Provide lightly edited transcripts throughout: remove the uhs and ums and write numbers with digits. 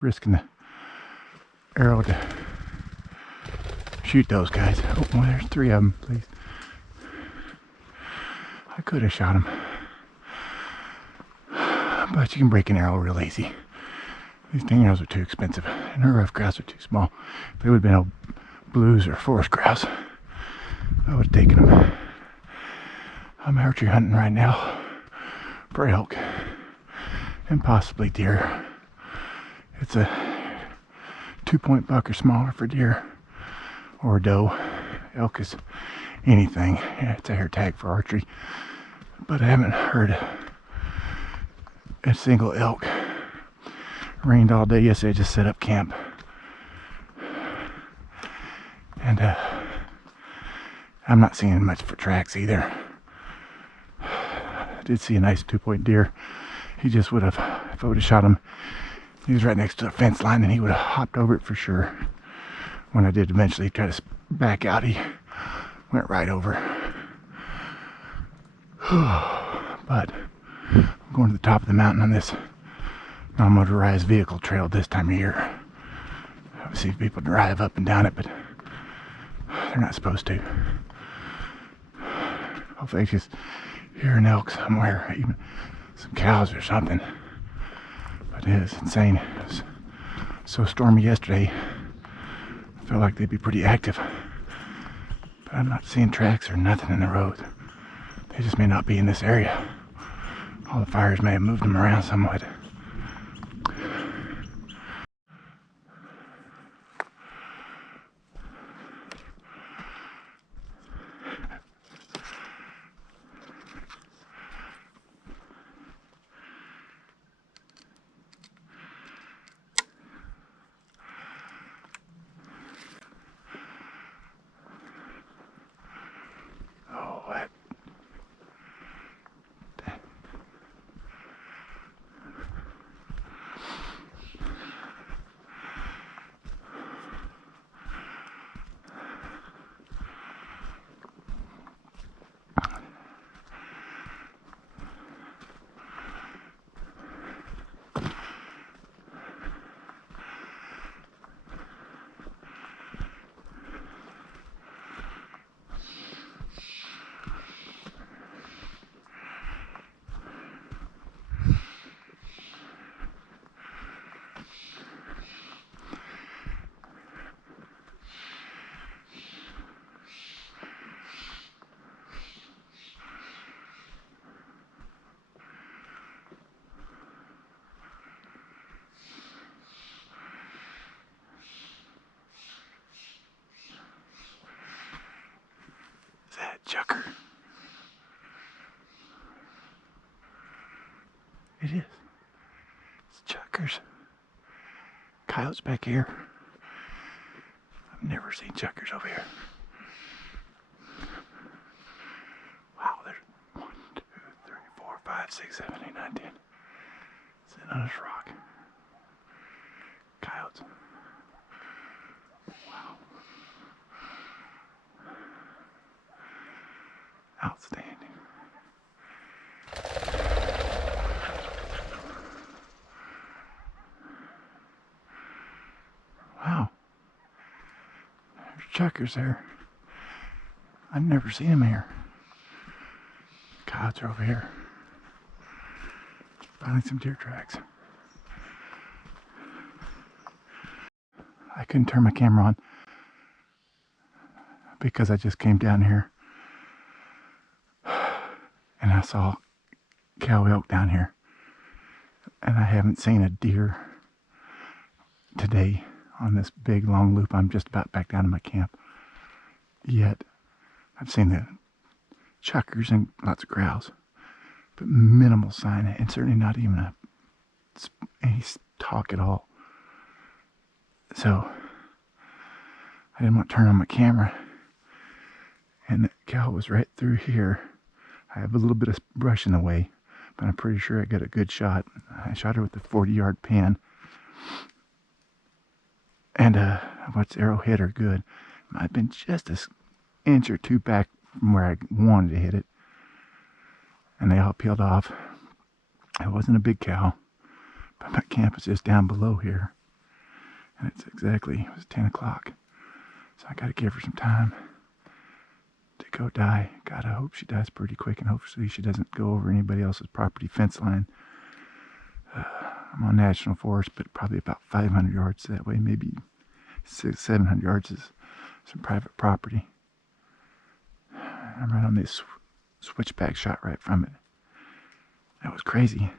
risking the arrow to shoot those guys. Oh, well, there's 3 of them, please. I could have shot them, but you can break an arrow real easy. These sting arrows are too expensive, and her rough grouse are too small. If they would have been blues or forest grouse, I would have taken them. I'm archery hunting right now for elk and possibly deer. It's a 2-point buck or smaller for deer or doe. Elk is anything. Yeah, it's a hair tag for archery, but I haven't heard a single elk. Rained all day yesterday. I just set up camp, and I'm not seeing much for tracks either. I did see a nice 2-point deer. He just would have, if I would have shot him, he was right next to the fence line and he would have hopped over it for sure. When I did eventually try to back out, he went right over. But I'm going to the top of the mountain on this non-motorized vehicle trail this time of year. I see people drive up and down it, but they're not supposed to. Hopefully I just hear an elk somewhere, even some cows or something. But it is insane. It was so stormy yesterday. I felt like they'd be pretty active, but I'm not seeing tracks or nothing in the road. They just may not be in this area. All the fires may have moved them around somewhat. Chucker. It is. It's chuckers. Coyotes back here. I've never seen chuckers over here. Wow, there's 1, 2, 3, 4, 5, 6, 7, 8, 9, 10. Sitting on this rock. Coyotes. Wow. Outstanding. Wow. There's chuckers there. I've never seen them here. Coyotes are over here. Finding some deer tracks. I couldn't turn my camera on because I just came down here and I saw cow elk down here, and I haven't seen a deer today on this big long loop. I'm just about back down to my camp yet. I've seen the chuckers and lots of grouse, but minimal sign, and certainly not even any talk at all. So I didn't want to turn on my camera, and the cow was right through here. I have a little bit of brush in the way, but I'm pretty sure I got a good shot. I shot her with the 40-yard pan, and I watched the arrow hit her good. Might have been just an inch or two back from where I wanted to hit it, and they all peeled off. It wasn't a big cow, but my camp is just down below here. And it was 10 o'clock. So I gotta give her some time to go die. God, I hope she dies pretty quick, and hopefully she doesn't go over anybody else's property fence line. I'm on National Forest, but probably about 500 yards that way, maybe 700 yards is some private property. I'm right on this switchback shot right from it. That was crazy.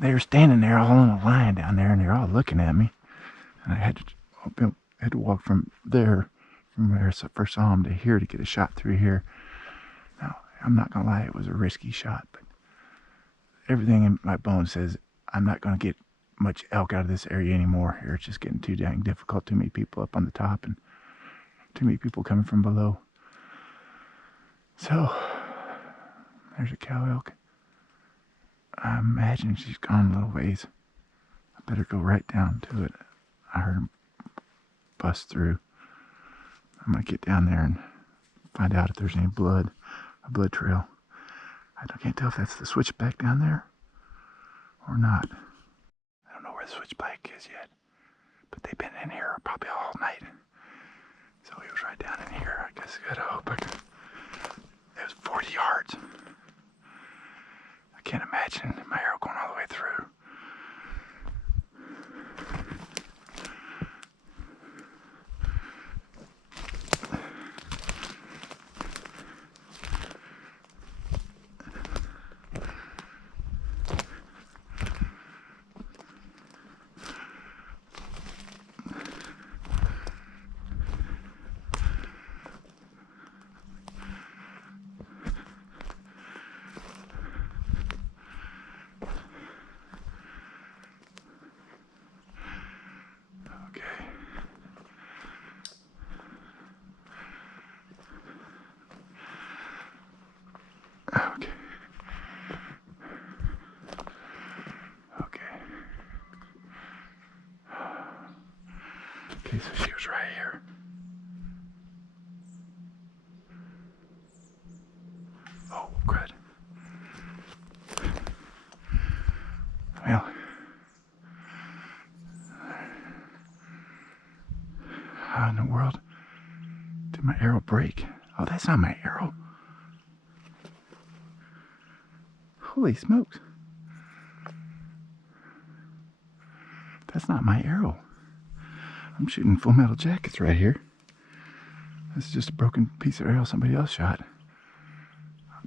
They were standing there all in a line down there, and they're all looking at me. And I had to walk from where I first saw them to here to get a shot through here. Now, I'm not gonna lie, it was a risky shot, but everything in my bones says I'm not gonna get much elk out of this area anymore. Here, it's just getting too dang difficult. Too many people up on the top, and too many people coming from below. So, there's a cow elk. I imagine she's gone a little ways. I better go right down to it. I heard him bust through. I'm gonna get down there and find out if there's any blood, a blood trail. I can't tell if that's the switchback down there or not. I don't know where the switchback is yet, but they've been in here probably all night. So he was right down in here. I guess I gotta hope it was 40 yards. I can't imagine my arrow going all the way through. Okay, so she was right here. Oh, crud. Well, how in the world did my arrow break? Oh, that's not my arrow. Holy smokes. That's not my arrow. I'm shooting full metal jackets right here. This is just a broken piece of arrow somebody else shot.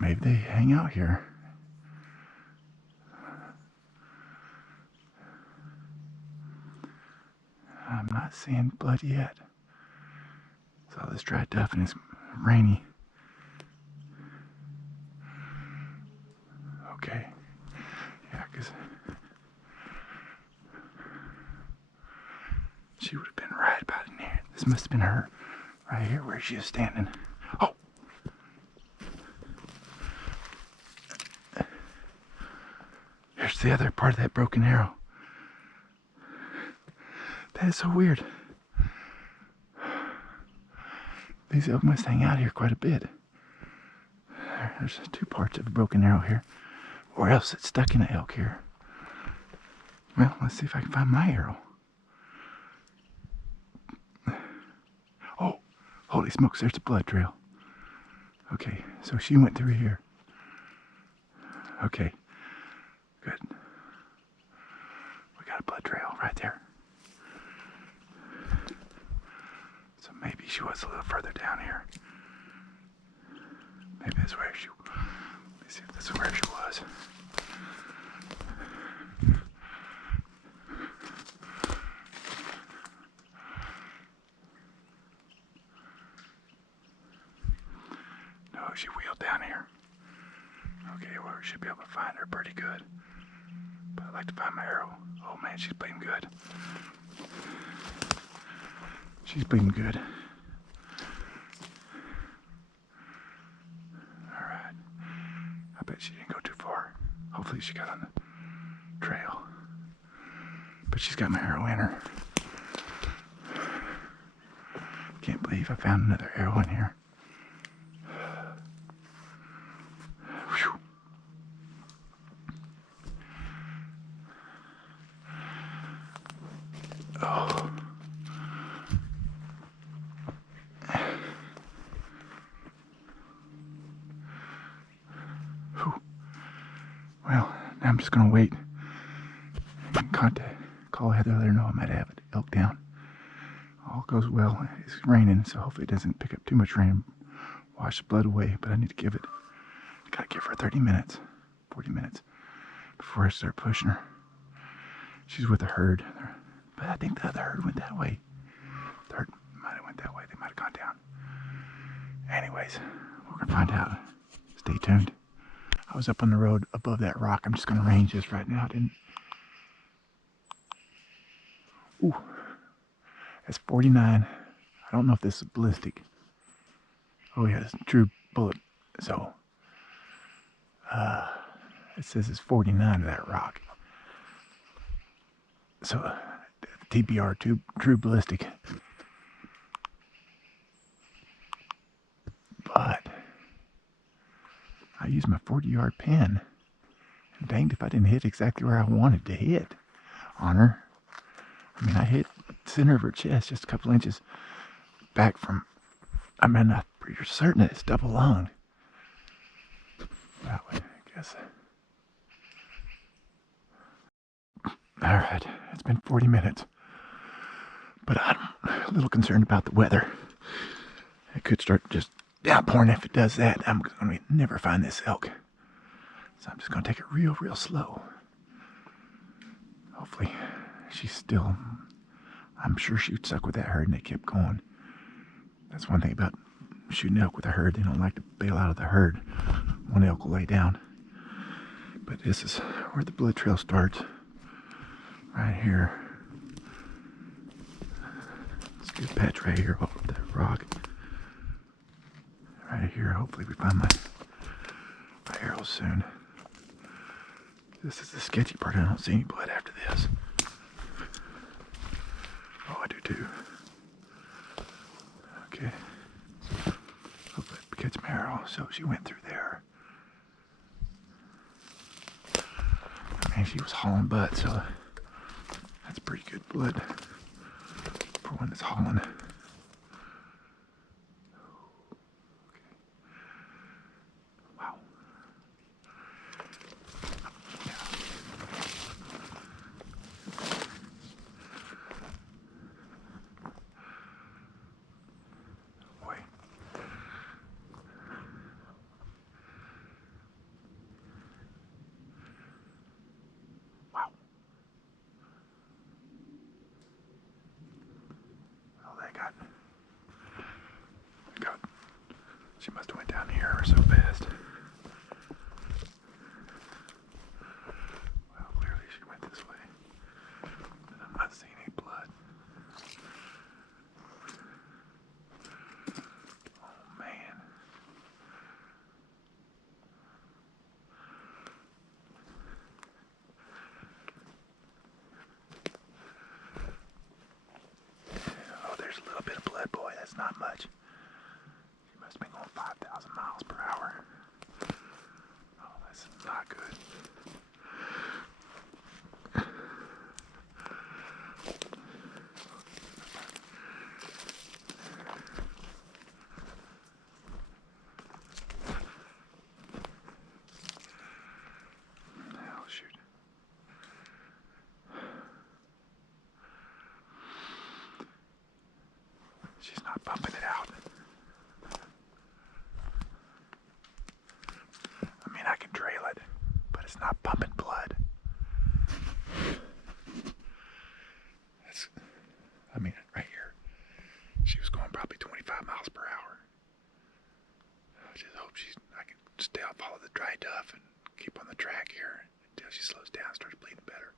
Maybe they hang out here. I'm not seeing blood yet. It's all this dry duff and it's rainy. Okay. Yeah, because she would have been right about in here. This must have been her right here where she is standing. Oh! Here's the other part of that broken arrow. That is so weird. These elk must hang out here quite a bit. There's two parts of a broken arrow here. Or else it's stuck in an elk here. Well, let's see if I can find my arrow. Oh, holy smokes, there's a blood trail. Okay, so she went through here. Okay, good. We got a blood trail right there. So maybe she was a little further down here. Maybe that's where she... Let me see if this is where she was. No, she wheeled down here. Okay, well, we should be able to find her pretty good. But I'd like to find my arrow. Oh man, she's bleeding good. She's bleeding good. Alright. I bet she didn't go too far. Hopefully she got on the trail. But she's got my arrow in her. Can't believe I found another arrow in here. Whew. Oh. Whew. Well, now I'm just gonna wait. Call Heather, let her know I might have it elk down. All goes well. It's raining, so hopefully it doesn't pick up too much rain and wash the blood away. But I need to gotta give her 30 minutes, 40 minutes before I start pushing her. She's with a herd, but I think the other herd went that way. The herd might have went that way. They might have gone down. Anyways, we're gonna find out. Stay tuned. I was up on the road above that rock. I'm just gonna range this right now. Ooh, that's 49. I don't know if this is ballistic. Oh yeah, it's a true bullet. So, it says it's 49 to that rock. So, TBR, true ballistic. But I used my 40-yard pin. And danged if I didn't hit exactly where I wanted to hit on her. I mean, I hit the center of her chest just a couple inches back from, I mean, I'm pretty certain that it's double lunged. That way, I guess. Alright, it's been 40 minutes. But I'm a little concerned about the weather. It could start just downpouring. If it does that, I'm going to never find this elk. So I'm just going to take it real slow. Hopefully, she's still, I'm sure she'd stuck with that herd and they kept going. That's one thing about shooting elk with a herd. They don't like to bail out of the herd. One elk will lay down. But this is where the blood trail starts. Right here. Let's do a patch right here off that rock. Right here. Hopefully we find my arrows soon. This is the sketchy part. I don't see any blood after this. Oh, I do too. Okay. Hopefully I catch my arrow. So she went through there. I mean, she was hauling butt, so that's pretty good blood for one that's hauling. Wow. Boy. Wow. Well, they got. She must have went down here so fast. Well, clearly she went this way. And I'm not seeing any blood. Oh, man. Oh, there's a little bit of blood, boy. That's not much. She must have been going 5,000 miles per hour. Oh, that's not good. Oh, shoot. She's not pumping it out. I mean, I can trail it, but it's not pumping blood. That's, I mean, right here. She was going probably 25 miles per hour. I just hope I can follow the dry duff and keep on the track here until she slows down and starts bleeding better.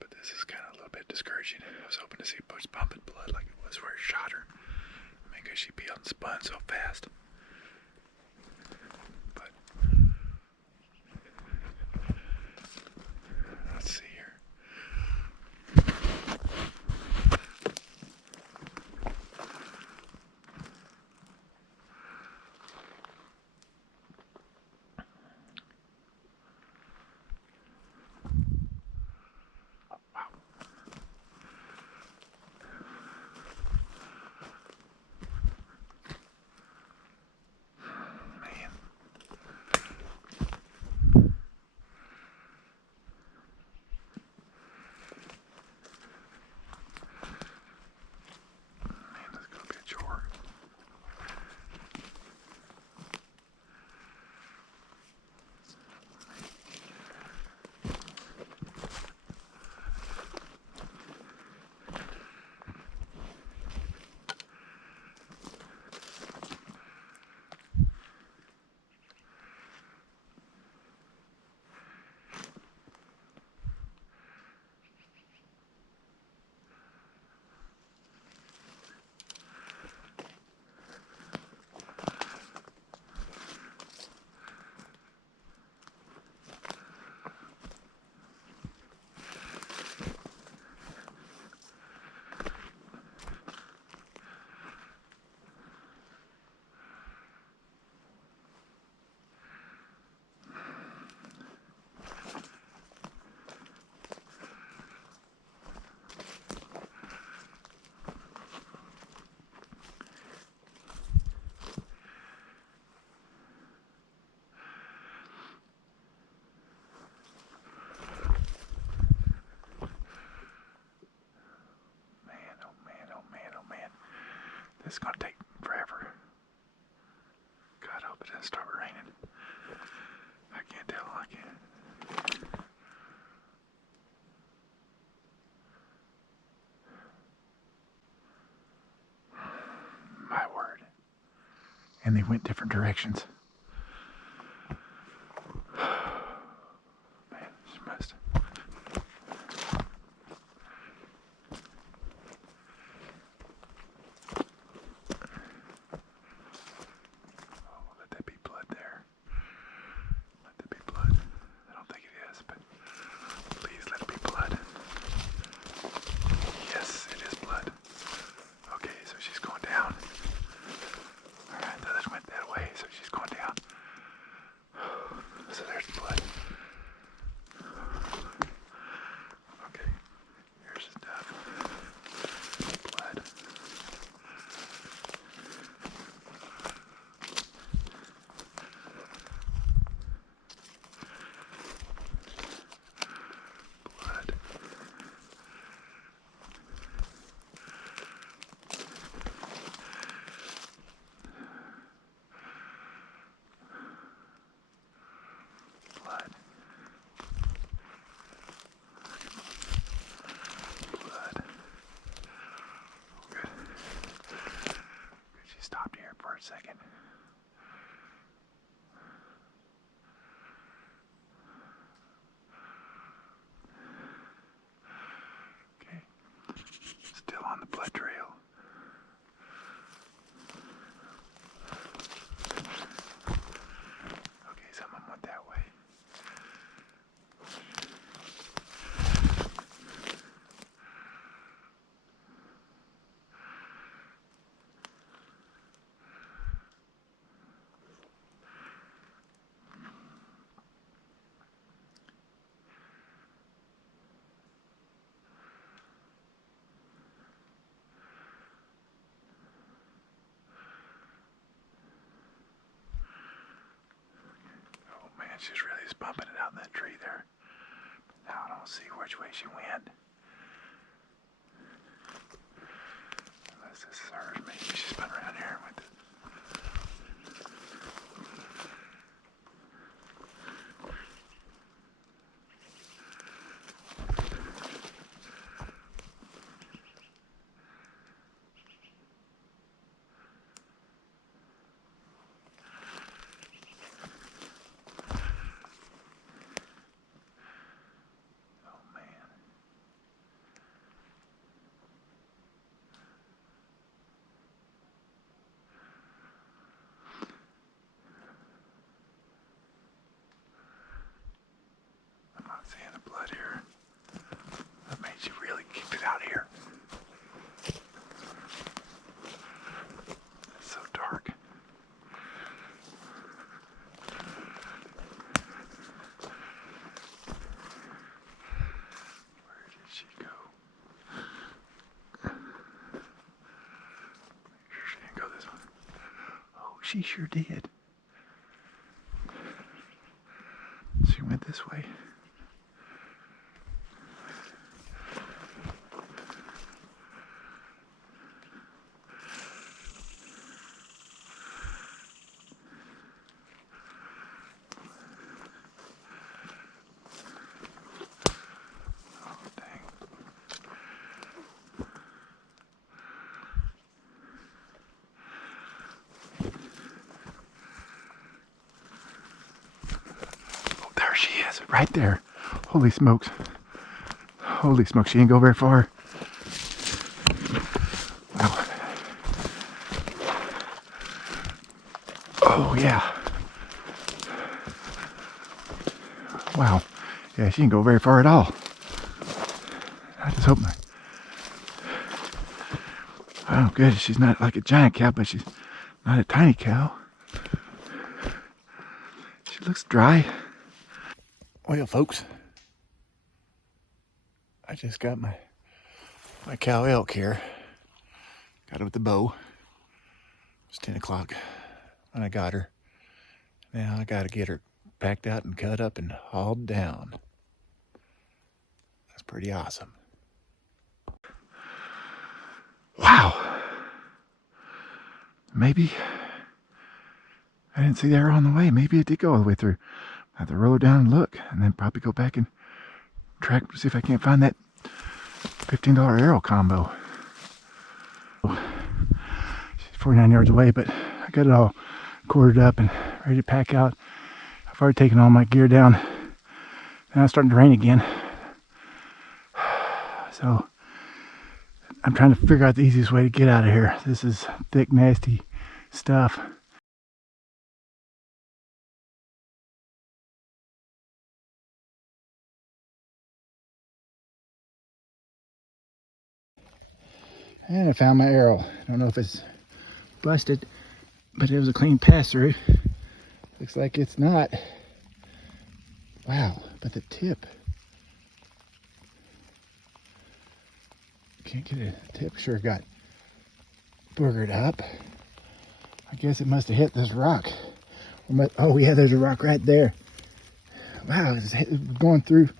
But this is kind of a little bit discouraging. I was hoping to see it pumping blood like it was where it shot her. I mean, because she peeled and spun so fast. But let's see here. This is going to take forever. God, I hope it doesn't start raining. I can't tell. I can't. My word. And they went different directions. Man, she must. Let that be blood there. Let that be blood. I don't think it is, but please let it be blood. Yes, it is blood. Okay, so she's going down. Alright, the others went that way, so she's going down. So there's the blood. Okay, here's his duck. Blood. Blood. Blood. Blood. Good. She stopped here for a second. Okay. Still on the blood trail. Okay, someone went that way. Oh man, she's really just bumping it out in that tree there. Now I don't see which way she went. Unless this is hers, maybe she spun around here and went to... Oh man. I'm not seeing the blood here. That means she really kicked it out here. It's so dark. Where did she go? Make sure she didn't go this way. Oh, she sure did. She went this way. Oh, dang. Oh, there she is, right there. Holy smokes. Holy smokes, she didn't go very far. Wow. Oh, yeah. Wow. Yeah, she didn't go very far at all. I just hope not. Oh, good. She's not like a giant cow, but she's not a tiny cow. She looks dry. Well, folks, I just got my cow elk here. Got her with the bow. It's 10 o'clock when I got her. Now I got to get her packed out and cut up and hauled down. That's pretty awesome. Wow. maybe I didn't see the arrow on the way. Maybe it did go all the way through. I have to roll it down and look, and then probably go back and track to see if I can't find that $15 arrow combo. She's 49 yards away, but I got it all corded up and ready to pack out. I've already taken all my gear down. Now it's starting to rain again. So I'm trying to figure out the easiest way to get out of here. This is thick, nasty stuff. And I found my arrow. I don't know if it's busted, but it was a clean pass through. Looks like it's not. Wow, but the tip. Can't get a tip. Sure got boogered up. I guess it must have hit this rock. Oh yeah, there's a rock right there. Wow, it's going through,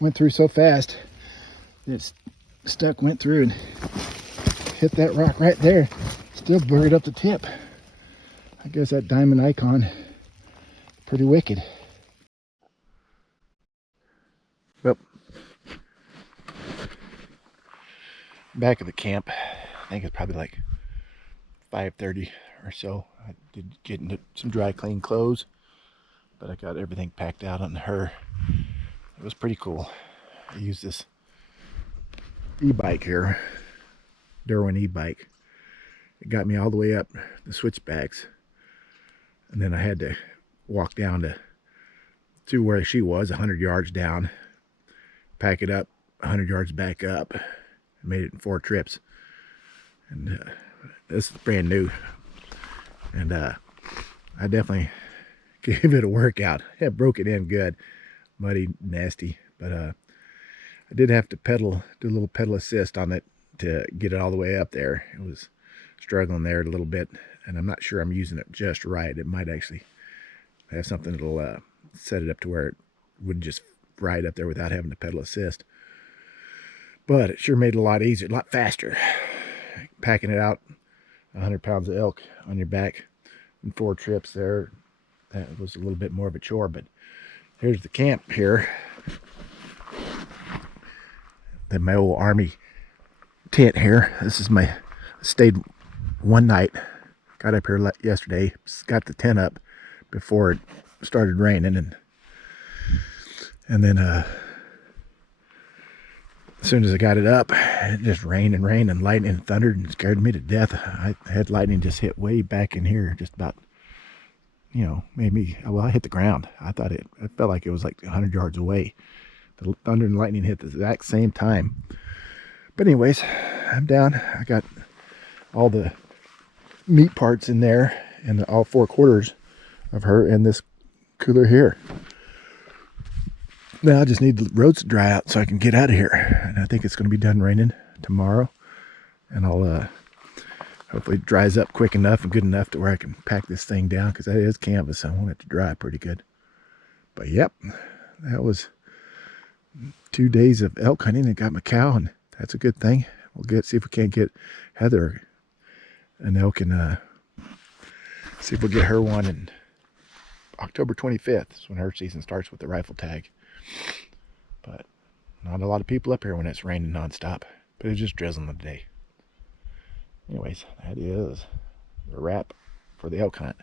went through so fast. It's stuck, went through and hit that rock right there. Still boogered up the tip. I guess that diamond icon, pretty wicked. Well, back at the camp, I think it's probably like 5:30 or so. I did get into some dry clean clothes, but I got everything packed out on her. It was pretty cool. I used this e-bike here, Derwin e-bike. It got me all the way up the switchbacks, and then I had to walk down to where she was, 100 yards down, pack it up 100 yards back up. I made it in 4 trips, and this is brand new, and I definitely gave it a workout. It broke it in good, muddy, nasty, but I did have to do a little pedal assist on it to get it all the way up there. It was struggling there a little bit, and I'm not sure I'm using it just right. It might actually have something that'll set it up to where it wouldn't just ride up there without having to pedal assist. But it sure made it a lot easier, a lot faster. Packing it out, 100 pounds of elk on your back in 4 trips there, that was a little bit more of a chore. But here's the camp here. Then my old army tent here. This is I stayed one night, got up here yesterday, got the tent up before it started raining, and then as soon as I got it up, it just rained and rained and lightning and thundered and scared me to death. I had lightning just hit way back in here, just about, you know, well, I hit the ground. I felt like it was like 100 yards away. The thunder and lightning hit the exact same time. But anyways, I'm down. I got all the meat parts in there and all 4 quarters of her in this cooler here. Now I just need the roads to dry out so I can get out of here. And I think it's going to be done raining tomorrow. And I'll hopefully it dries up quick enough and good enough to where I can pack this thing down, because that is canvas. I want it to dry pretty good. But yep, that was 2 days of elk hunting. I got my cow, and that's a good thing. We'll see if we can't get Heather an elk, and see if we'll get her one in October 25th. Is when her season starts with the rifle tag. But not a lot of people up here when it's raining nonstop, but it's just drizzling today. Anyways, that is the wrap for the elk hunt.